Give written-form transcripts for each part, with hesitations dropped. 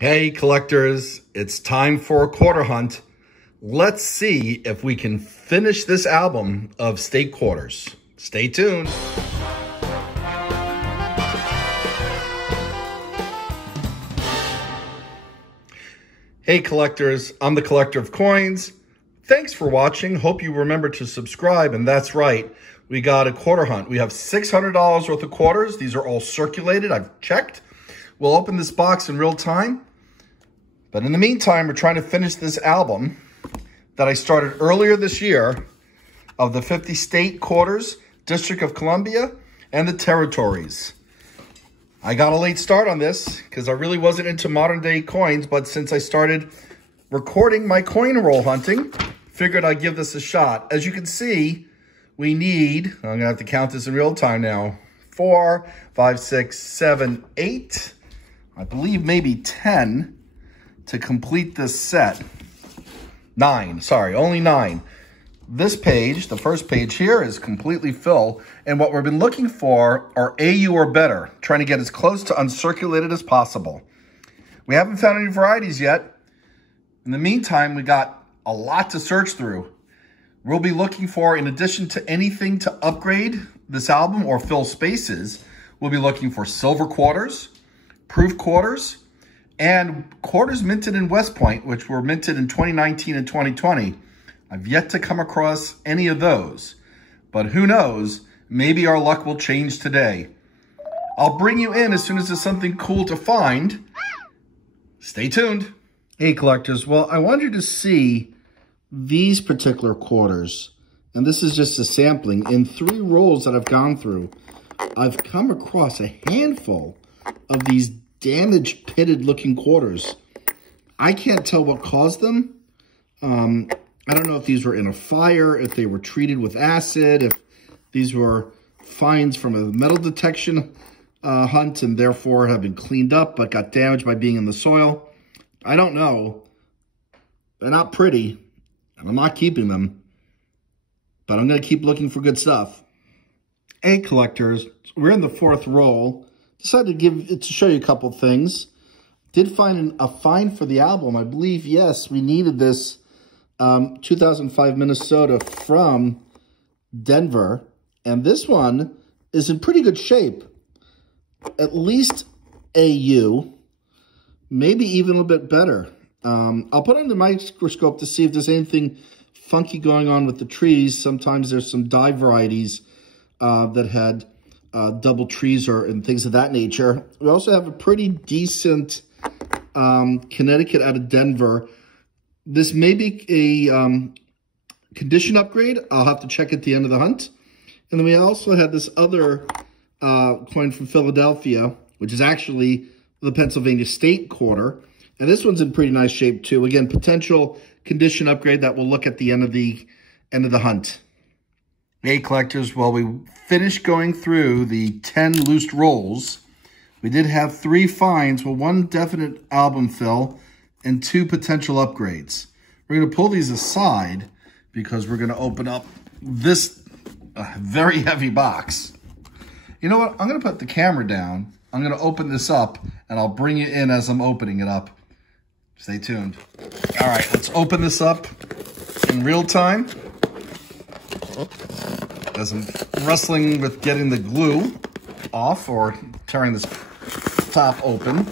Hey collectors, it's time for a quarter hunt. Let's see if we can finish this album of state quarters. Stay tuned. Hey collectors, I'm the collector of coins. Thanks for watching. Hope you remember to subscribe. And that's right, we got a quarter hunt. We have $600 worth of quarters. These are all circulated. I've checked. We'll open this box in real time. But in the meantime, we're trying to finish this album that I started earlier this year of the 50 state quarters, District of Columbia, and the territories. I got a late start on this because I really wasn't into modern day coins, but since I started recording my coin roll hunting, figured I'd give this a shot. As you can see, we need, I'm gonna have to count this in real time now, 4, 5, 6, 7, 8, I believe maybe 10 to complete this set. 9, sorry, only 9. This page, the first page here, is completely full. And what we've been looking for are AU or better, trying to get as close to uncirculated as possible. We haven't found any varieties yet. In the meantime, we got a lot to search through. We'll be looking for, in addition to anything to upgrade this album or fill spaces, we'll be looking for silver quarters, proof quarters, and quarters minted in West Point, which were minted in 2019 and 2020. I've yet to come across any of those, but who knows, maybe our luck will change today. I'll bring you in as soon as there's something cool to find. Stay tuned. Hey collectors, well, I wanted to see these particular quarters, and this is just a sampling. In 3 rolls that I've gone through, I've come across a handful of these damaged, pitted looking quarters. I can't tell what caused them. I don't know if these were in a fire, if they were treated with acid, if these were finds from a metal detection hunt and therefore have been cleaned up but got damaged by being in the soil. I don't know. They're not pretty, and I'm not keeping them, but I'm going to keep looking for good stuff. Hey collectors, we're in the 4th roll. Decided to show you a couple things. Did find a find for the album. I believe, yes, we needed this 2005 Minnesota from Denver. And this one is in pretty good shape. At least AU. Maybe even a little bit better. I'll put it under the microscope to see if there's anything funky going on with the trees. Sometimes there's some dye varieties that had double trees and things of that nature. We also have a pretty decent Connecticut out of Denver. This may be a condition upgrade. I'll have to check at the end of the hunt. And then we also had this other coin from Philadelphia, which is actually the Pennsylvania State quarter. And this one's in pretty nice shape too. Again, potential condition upgrade that we'll look at the end of the hunt. Hey collectors, while we finished going through the 10 loose rolls, we did have 3 finds, well, 1 definite album fill and 2 potential upgrades. We're going to pull these aside because we're going to open up this very heavy box. You know what? I'm going to put the camera down. I'm going to open this up and I'll bring you in as I'm opening it up. Stay tuned. All right, let's open this up in real time. As I'm wrestling with getting the glue off or tearing this top open.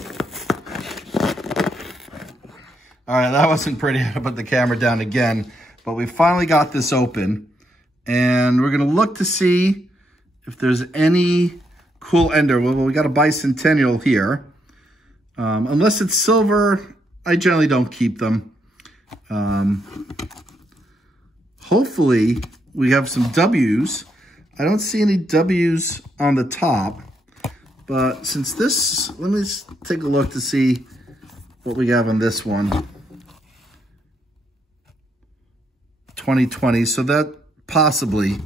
All right, that wasn't pretty. I put the camera down again, but we finally got this open and we're gonna look to see if there's any cool ender. Well, we got a bicentennial here. Unless it's silver, I generally don't keep them. Hopefully, we have some W's. I don't see any W's on the top, but since this, let me take a look to see what we have on this one. 2020, so that possibly.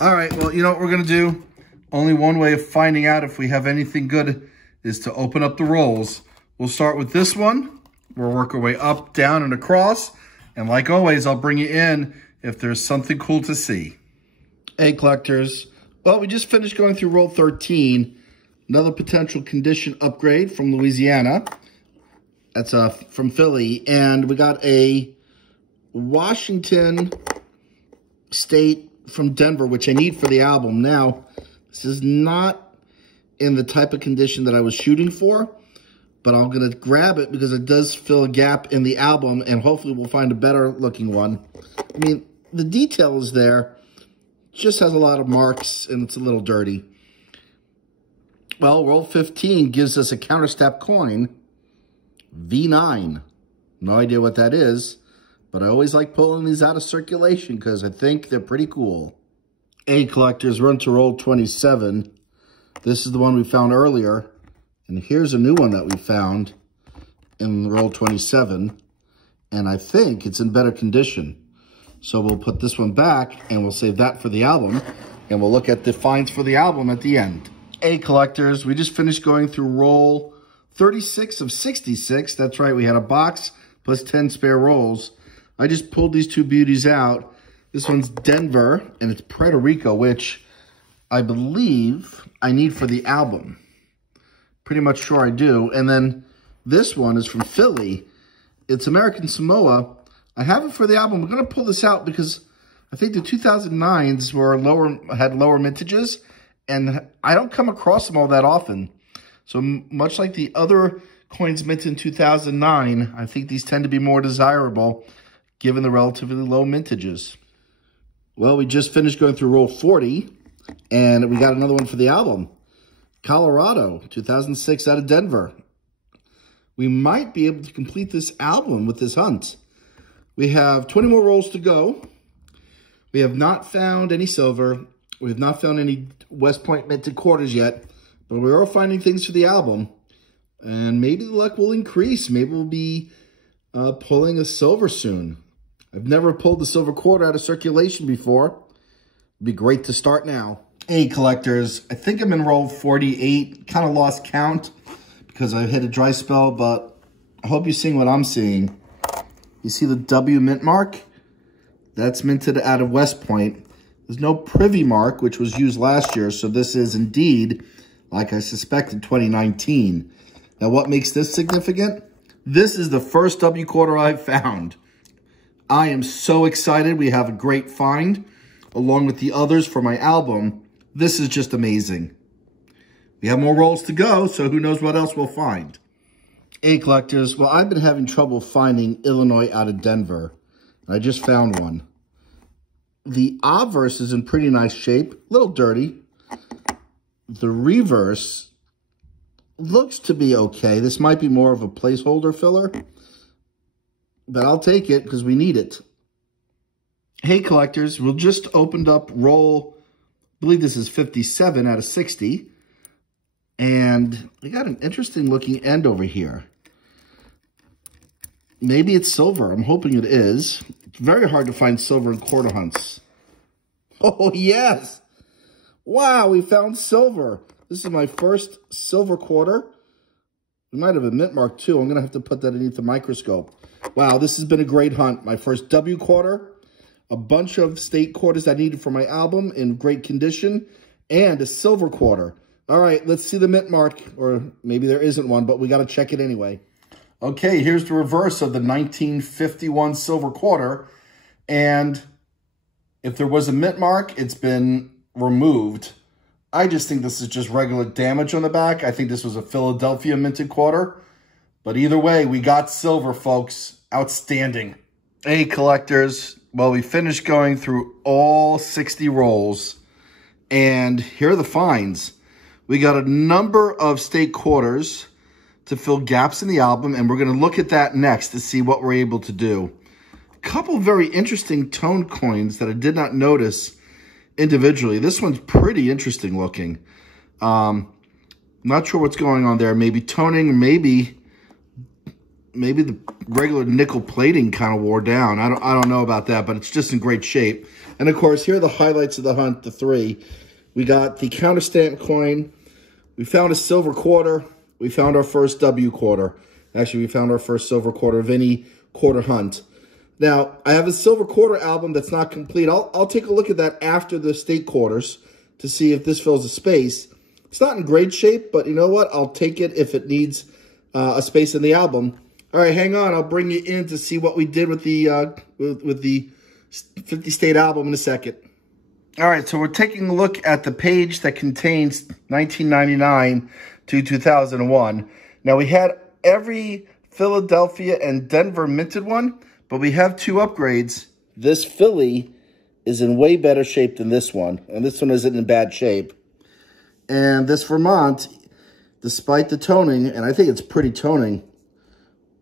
All right, well, you know what we're gonna do? Only one way of finding out if we have anything good is to open up the rolls. We'll start with this one. We'll work our way up, down, and across. And like always, I'll bring you in if there's something cool to see. Hey collectors, well, we just finished going through roll 13, another potential condition upgrade from Louisiana. That's from Philly. And we got a Washington State from Denver, which I need for the album. Now, this is not in the type of condition that I was shooting for, but I'm going to grab it because it does fill a gap in the album, and hopefully we'll find a better looking one. I mean, the detail is there. Just has a lot of marks, and it's a little dirty. Well, roll 15 gives us a counterstep coin, V9. No idea what that is, but I always like pulling these out of circulation because I think they're pretty cool. Hey, collectors, we're into roll 27. This is the one we found earlier. And here's a new one that we found in roll 27. And I think it's in better condition. So we'll put this one back and we'll save that for the album. And we'll look at the finds for the album at the end. Hey, collectors, we just finished going through roll 36 of 66. That's right, we had a box plus 10 spare rolls. I just pulled these two beauties out. This one's Denver, and it's Puerto Rico, which I believe I need for the album. Pretty much sure I do. And then this one is from Philly. It's American Samoa. I have it for the album. We're going to pull this out because I think the 2009s had lower mintages, and I don't come across them all that often. So much like the other coins minted in 2009, I think these tend to be more desirable given the relatively low mintages. Well, we just finished going through roll 40, and we got another one for the album. Colorado, 2006 out of Denver. We might be able to complete this album with this hunt. We have 20 more rolls to go. We have not found any silver. We have not found any West Point minted quarters yet, but we are finding things for the album. And maybe the luck will increase. Maybe we'll be pulling a silver soon. I've never pulled the silver quarter out of circulation before. It'd be great to start now. Hey, collectors, I think I'm in roll 48. Kind of lost count because I hit a dry spell, but I hope you're seeing what I'm seeing. You see the W mint mark? That's minted out of West Point. There's no privy mark, which was used last year, so this is indeed, like I suspected, 2019. Now, what makes this significant? This is the first W quarter I've found. I am so excited. We have a great find, along with the others for my album. This is just amazing. We have more rolls to go, so who knows what else we'll find. Hey, collectors. Well, I've been having trouble finding Illinois out of Denver. I just found one. The obverse is in pretty nice shape. A little dirty. The reverse looks to be okay. This might be more of a placeholder filler, but I'll take it because we need it. Hey, collectors. We just opened up roll, I believe this is 57 out of 60. And we got an interesting looking end over here. Maybe it's silver. I'm hoping it is. It's very hard to find silver in quarter hunts. Oh, yes. Wow, we found silver. This is my first silver quarter. We might have a mint mark too. I'm going to have to put that underneath the microscope. Wow, this has been a great hunt. My first W quarter, a bunch of state quarters I needed for my album in great condition, and a silver quarter. All right, let's see the mint mark, or maybe there isn't one, but we got to check it anyway. Okay, here's the reverse of the 1951 silver quarter, and if there was a mint mark, it's been removed. I just think this is just regular damage on the back. I think this was a Philadelphia minted quarter, but either way, we got silver, folks. Outstanding. Hey, collectors. Well, we finished going through all 60 rolls, and here are the finds. We got a number of state quarters to fill gaps in the album, and we're going to look at that next to see what we're able to do. A couple very interesting tone coins that I did not notice individually. This one's pretty interesting looking. Not sure what's going on there. Maybe toning, maybe the regular nickel plating kind of wore down. I don't know about that, but it's just in great shape. And of course, here are the highlights of the hunt, the three. We got the counterstamp coin. We found a silver quarter. We found our first W quarter. Actually, we found our first silver quarter of any quarter hunt. Now, I have a silver quarter album that's not complete. I'll take a look at that after the state quarters to see if this fills a space. It's not in great shape, but you know what? I'll take it if it needs a space in the album. All right, hang on. I'll bring you in to see what we did with the 50 State album in a second. All right, so we're taking a look at the page that contains 1999 to 2001. Now, we had every Philadelphia and Denver minted one, but we have two upgrades. This Philly is in way better shape than this one, and this one isn't in bad shape. And this Vermont, despite the toning, and I think it's pretty toning,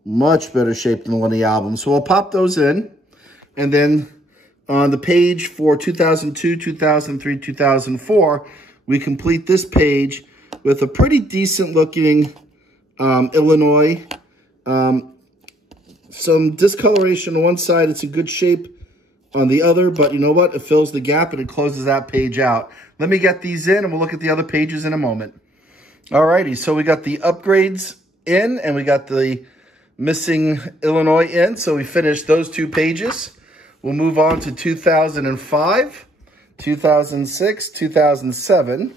much better shape than the one in the album. So we'll pop those in, and then on the page for 2002, 2003, 2004, we complete this page with a pretty decent looking Illinois. Some discoloration on one side. It's in good shape on the other, but you know what? It fills the gap and it closes that page out. Let me get these in and we'll look at the other pages in a moment. Alrighty, so we got the upgrades in and we got the missing Illinois in. So we finished those two pages. We'll move on to 2005, 2006, 2007,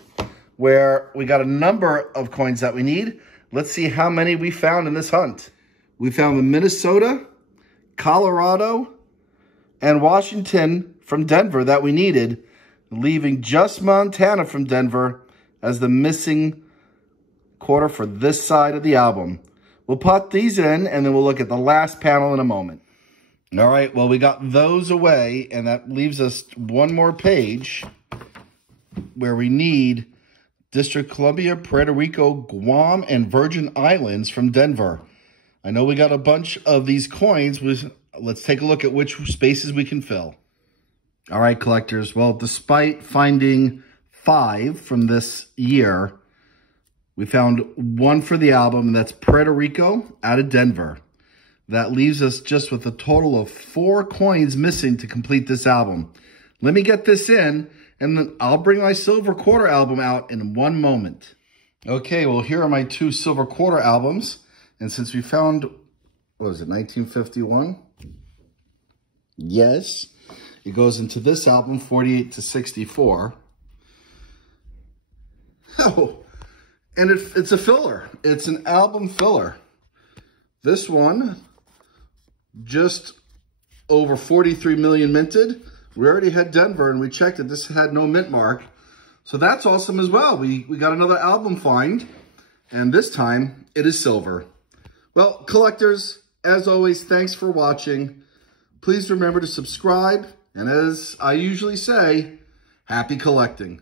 where we got a number of coins that we need. Let's see how many we found in this hunt. We found the Minnesota, Colorado, and Washington from Denver that we needed, leaving just Montana from Denver as the missing quarter for this side of the album. We'll put these in, and then we'll look at the last panel in a moment. All right, well, we got those away, and that leaves us one more page where we need District of Columbia, Puerto Rico, Guam, and Virgin Islands from Denver. I know we got a bunch of these coins. Let's take a look at which spaces we can fill. All right, collectors. Well, despite finding 5 from this year, we found 1 for the album, and that's Puerto Rico out of Denver. That leaves us just with a total of 4 coins missing to complete this album. Let me get this in, and then I'll bring my silver quarter album out in one moment. Okay, well, here are my 2 silver quarter albums. And since we found, what was it, 1951? Yes. It goes into this album, 48 to 64. Oh, and it's a filler. It's an album filler. This one, just over 43 million minted. We already had Denver, and we checked it. This had no mint mark. So that's awesome as well. We got another album find, and this time it is silver. Well, collectors, as always, thanks for watching. Please remember to subscribe, and as I usually say, happy collecting.